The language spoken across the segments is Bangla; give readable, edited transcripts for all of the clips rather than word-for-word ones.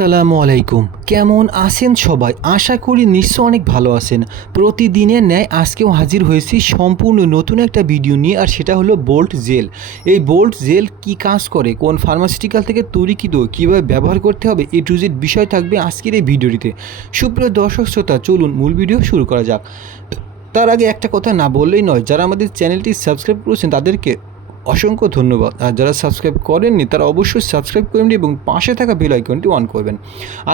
আসসালামু আলাইকুম। কেমন আছেন সবাই? আশা করি নিশ্চয় অনেক ভালো আছেন। প্রতিদিনের ন্যায় আজকেও হাজির হয়েছি সম্পূর্ণ নতুন একটা ভিডিও নিয়ে, আর সেটা হলো বোল্ট জেল। এই বোল্ট জেল কি কাজ করে, কোন ফার্মাসিউটিক্যাল থেকে তৈরিকৃত, কীভাবে ব্যবহার করতে হবে, এ টু জেড বিষয় থাকবে আজকের এই ভিডিওটিতে। সুপ্রিয় দর্শক শ্রোতা, চলুন মূল ভিডিও শুরু করা যাক। তার আগে একটা কথা না বললেই নয়, যারা আমাদের চ্যানেলটি সাবস্ক্রাইব করেছেন তাদেরকে অসংখ্য ধন্যবাদ। আর যারা সাবস্ক্রাইব করেননি তারা অবশ্যই সাবস্ক্রাইব করবেন এবং পাশে থাকা বেল আইকনটি অন করবেন।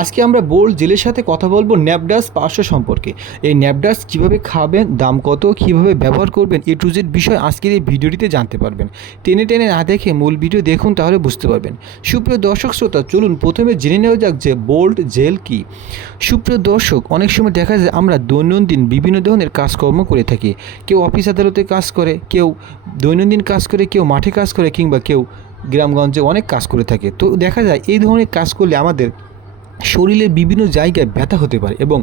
আজকে আমরা বোল্ট জেলের সাথে কথা বলবো ন্যাপডাস 500 সম্পর্কে। এই ন্যাপডাস কীভাবে খাবেন, দাম কত, কীভাবে ব্যবহার করবেন, এ টু জেড বিষয় আজকের এই ভিডিওটিতে জানতে পারবেন। টেনে টেনে না দেখে মূল ভিডিও দেখুন, তাহলে বুঝতে পারবেন। সুপ্রিয় দর্শক শ্রোতা, চলুন প্রথমে জেনে নেওয়া যাক যে বোল্ট জেল কী। সুপ্রিয় দর্শক, অনেক সময় দেখা যায় আমরা দৈনন্দিন বিভিন্ন ধরনের কাজকর্ম করে থাকি। কেউ অফিস আদালতে কাজ করে, কেউ দৈনন্দিন কাজ করে, কেউ মাঠে কাজ করে, কিংবা কেউ গ্রামগঞ্জে অনেক কাজ করে থাকে। তো দেখা যায় এই ধরনের কাজ করলে আমাদের শরীরের বিভিন্ন জায়গায় ব্যথা হতে পারে এবং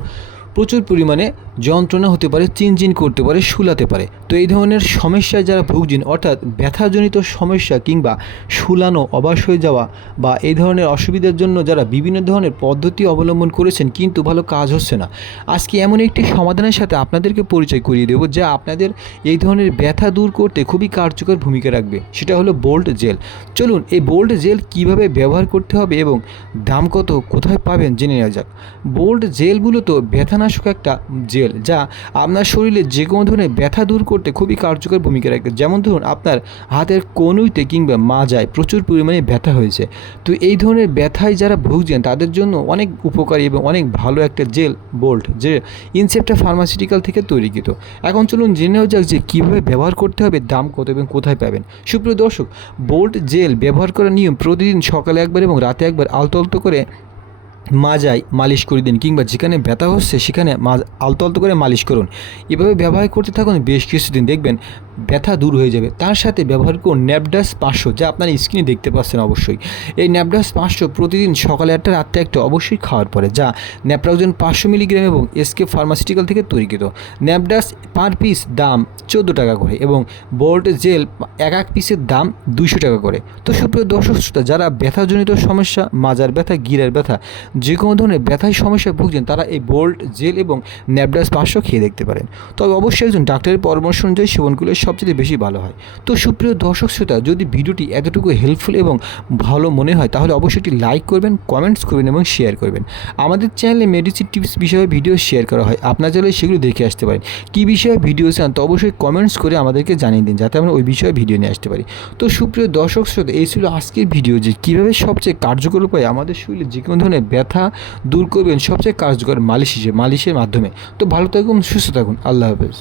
প্রচুর পরিমাণে যন্ত্রণা হতে পারে, চিনচিন করতে পারে, শুলাতে পারে। তো এই ধরনের সমস্যায় যারা ভুগছেন, অর্থাৎ ব্যথাজনিত সমস্যা কিংবা শুলানো, অবাস হয়ে যাওয়া বা এই ধরনের অসুবিধার জন্য যারা বিভিন্ন ধরনের পদ্ধতি অবলম্বন করেছেন কিন্তু ভালো কাজ হচ্ছে না, আজকে এমন একটি সমাধানের সাথে আপনাদেরকে পরিচয় করিয়ে দেবো যা আপনাদের এই ধরনের ব্যথা দূর করতে খুবই কার্যকর ভূমিকা রাখবে। সেটা হলো বোল্ট জেল। চলুন এই বোল্ট জেল কীভাবে ব্যবহার করতে হবে এবং দাম কত, কোথায় পাবেন জেনে নেওয়া যাক। বোল্ট জেলগুলো তো ব্যথানাশক একটা জেল যা আপনার শরীরে যে কোনো ধরনের ব্যথা দূর করতে খুবই কার্যকর ভূমিকা রাখে। যেমন ধরুন আপনার হাতের কনুইতে কিংবা মাজায় প্রচুর পরিমাণে ব্যথা হয়েছে, তো এই ধরনের ব্যথায় যারা ভুগছেন তাদের জন্য অনেক উপকারী এবং অনেক ভালো একটা জেল বোল্ট, যে ইনসেপ্টা ফার্মাসিউটিক্যাল থেকে তৈরিকৃত। এখন চলুন জেনে নেওয়া যাক যে কীভাবে ব্যবহার করতে হবে, দাম কত এবং কোথায় পাবেন। সুপ্রিয় দর্শক, বোল্ট জেল ব্যবহার করার নিয়ম: প্রতিদিন সকালে একবার এবং রাতে একবার আলতো আলতো করে মাজায় মালিশ করে দিন, কিংবা যেখানে ব্যথা হচ্ছে সেখানে আলতো আলতো করে মালিশ করুন। এভাবে ব্যবহার করতে থাকুন বেশ কিছুদিন, দেখবেন ব্যথা দূর হয়ে যাবে। তার সাথে ব্যবহার করুন ন্যাপডাস 500, যা আপনার স্ক্রিনে দেখতে পাচ্ছেন অবশ্যই। এই ন্যাপডাস 500 প্রতিদিন সকালে একটা রাতে একটা অবশ্যই খাওয়ার পরে, যা ন্যাপ্রাউজেন 500 মিলিগ্রাম এবং এসকে ফার্মাসিউটিক্যাল থেকে তৈরিকৃত। ন্যাপডাস পার পিস দাম 14 টাকা করে এবং বোল্ট জেল এক পিসের দাম 200 টাকা করে। তো সুপ্রিয় দর্শক শ্রোতা, যারা ব্যথাজনিত সমস্যা, মাজার ব্যথা, গিরার ব্যথা, যে কোনো ধরনের ব্যথায় সমস্যায় ভুগছেন তারা এই বোল্ট জেল এবং ন্যাপডাস 500 খেয়ে দেখতে পারেন। তবে অবশ্যই একজন ডাক্তারের পরামর্শ অনুযায়ী সেবন করলে সবচেয়ে বেশি ভালো হয়। তো সুপ্রিয় দর্শক শ্রোতা, যদি ভিডিওটি এতটুকু হেল্পফুল এবং ভালো মনে হয় তাহলে অবশ্যই একটি লাইক করবেন, কমেন্টস করবেন এবং শেয়ার করবেন। আমাদের চ্যানেলে মেডিসিন টিপস বিষয়ে ভিডিও শেয়ার করা হয়, আপনার চাইলে সেগুলো দেখে আসতে পারেন। কী বিষয়ে ভিডিও চান তো অবশ্যই কমেন্টস করে আমাদেরকে জানিয়ে দিন, যাতে আমরা ওই বিষয়ে ভিডিও নিয়ে আসতে পারি। তো সুপ্রিয় দর্শক শ্রোতা, এই ছিল আজকের ভিডিও, যে কীভাবে সবচেয়ে কার্যকর উপায়ে আমাদের শরীরে যে কোনো ধরনের ব্যথা দূর করবেন সবচেয়ে কার্যকর মালিশের মাধ্যমে। তো ভালো থাকুন, সুস্থ থাকুন, আল্লাহ হাফেজ।